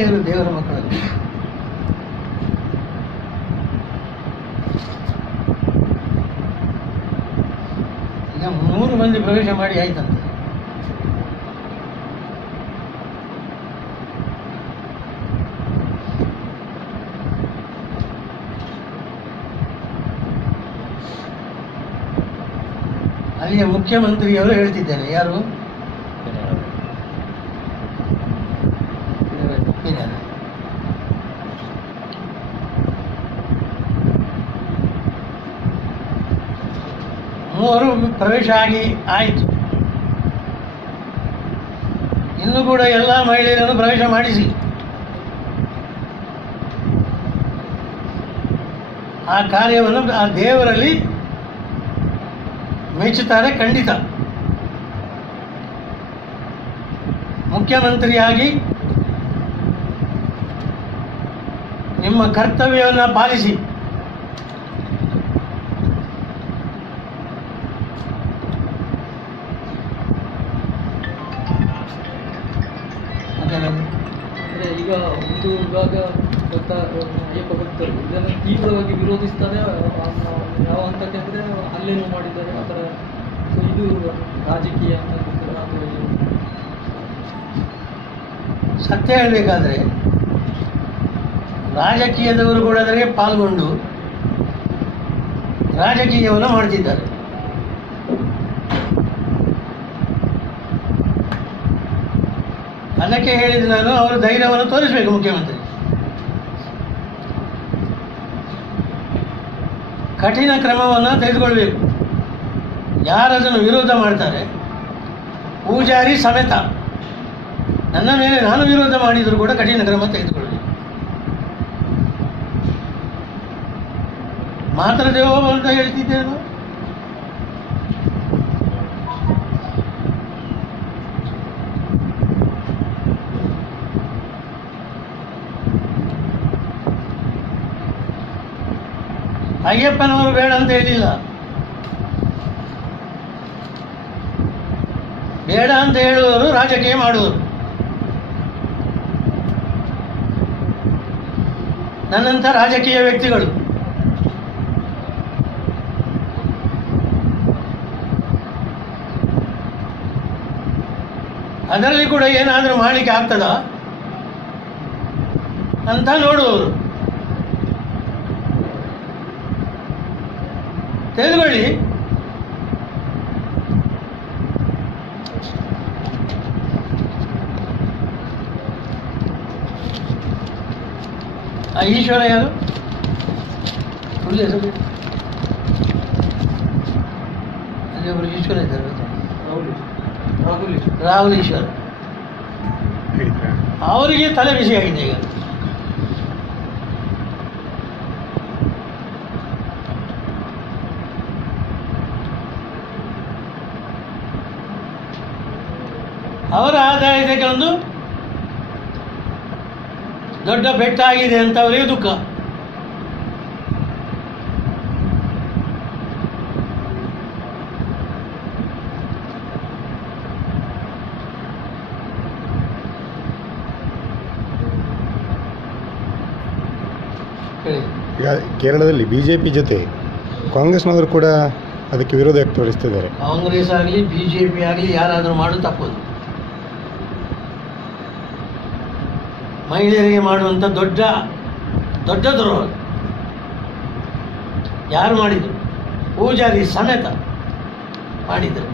ಮಹಿಳೆಯರು ದೇವರ ಮಕ್ಕಳಲ್ಲಿ. ಈಗ 3 ಮಂದಿ ಪ್ರವೇಶ ಮಾಡಿ ಆಯ್ತಂತೆ. ಅಲ್ಲಿಯ ಮುಖ್ಯಮಂತ್ರಿಯವರು ಹೇಳ್ತಿದ್ದೇನೆ, ಯಾರು? ಮೂವರು ಪ್ರವೇಶ ಆಗಿ ಆಯಿತು. ಇನ್ನು ಕೂಡ ಎಲ್ಲ ಮಹಿಳೆಯರನ್ನು ಪ್ರವೇಶ ಮಾಡಿಸಿ. ಆ ಕಾರ್ಯವನ್ನು ಆ ದೇವರಲ್ಲಿ ಮೆಚ್ಚುತ್ತಾರೆ ಖಂಡಿತ. ಮುಖ್ಯಮಂತ್ರಿಯಾಗಿ ನಿಮ್ಮ ಕರ್ತವ್ಯವನ್ನು ಪಾಲಿಸಿ. ಈಗ ಒಂದು ವಿಭಾಗ ಅಯ್ಯಪ್ಪ ಭಕ್ತರು ಇದನ್ನು ತೀವ್ರವಾಗಿ ವಿರೋಧಿಸ್ತಾರೆ. ಯಾವ ಹಂತಕ್ಕೆ ಅಂದರೆ ಹಲ್ಲೆನೂ ಮಾಡಿದ್ದಾರೆ ಆ ಥರ. ಇದು ರಾಜಕೀಯ ಸತ್ಯ ಹೇಳಬೇಕಾದ್ರೆ ರಾಜಕೀಯದವರು ಕೂಡ ಅದಕ್ಕೆ ಪಾಲ್ಗೊಂಡು ರಾಜಕೀಯವನ್ನು ಮಾಡ್ತಿದ್ದಾರೆ. ಅದಕ್ಕೆ ಹೇಳಿದ ನಾನು, ಅವರು ಧೈರ್ಯವನ್ನು ತೋರಿಸಬೇಕು. ಮುಖ್ಯಮಂತ್ರಿ ಕಠಿಣ ಕ್ರಮವನ್ನು ತೆಗೆದುಕೊಳ್ಬೇಕು. ಯಾರದನ್ನು ವಿರೋಧ ಮಾಡ್ತಾರೆ, ಪೂಜಾರಿ ಸಮೇತ ನನ್ನ ಮೇಲೆ ನಾನು ವಿರೋಧ ಮಾಡಿದರೂ ಕೂಡ ಕಠಿಣ ಕ್ರಮ ತೆಗೆದುಕೊಳ್ಳಬೇಕು. ಮಾತ್ರ ದೇವ ಅಂತ ಹೇಳ್ತಿದ್ದೇನು. ಅಯ್ಯಪ್ಪನವರು ಬೇಡ ಅಂತ ಹೇಳಿಲ್ಲ. ಬೇಡ ಅಂತ ಹೇಳುವವರು ರಾಜಕೀಯ ಮಾಡುವರು. ನನ್ನಂಥ ರಾಜಕೀಯ ವ್ಯಕ್ತಿಗಳು ಅದರಲ್ಲಿ ಕೂಡ ಏನಾದರೂ ಮಾಡಲಿಕ್ಕೆ ಆಗ್ತದ ಅಂತ ನೋಡುವವರು. ತೆಗೆದುಕೊಳ್ಳಿ. ಆ ಈಶ್ವರ ಯಾರು? ಹೆಸರು ಅಲ್ಲಿ ಒಬ್ಬರು ಈಶ್ವರ ಇದ್ದಾರೆ, ರಾಹುಲ್ ಈಶ್ವರ್. ಅವರಿಗೆ ತಲೆ ಬಿಸಿಯಾಗಿದೆ ಈಗ. ಅವರ ಆದಾಯಕ್ಕೆ ಒಂದು ದೊಡ್ಡ ಬೆಟ್ಟ ಆಗಿದೆ ಅಂತ ಅವರಿಗೆ ದುಃಖ. ಈಗ ಕೇರಳದಲ್ಲಿ ಬಿಜೆಪಿ ಜೊತೆ ಕಾಂಗ್ರೆಸ್ನವರು ಕೂಡ ಅದಕ್ಕೆ ವಿರೋಧ ವ್ಯಕ್ತಪಡಿಸ್ತಿದ್ದಾರೆ. ಕಾಂಗ್ರೆಸ್ ಆಗಲಿ ಬಿಜೆಪಿ ಆಗಲಿ ಯಾರಾದರೂ ಮಾಡೋದು ತಪ್ಪದು. ಮಹಿಳೆಯರಿಗೆ ಮಾಡುವಂಥ ದೊಡ್ಡ ದೊಡ್ಡ ದ್ರೋಹ ಯಾರು ಮಾಡಿದರು? ಪೂಜಾರಿ ಸಮೇತ ಮಾಡಿದರು.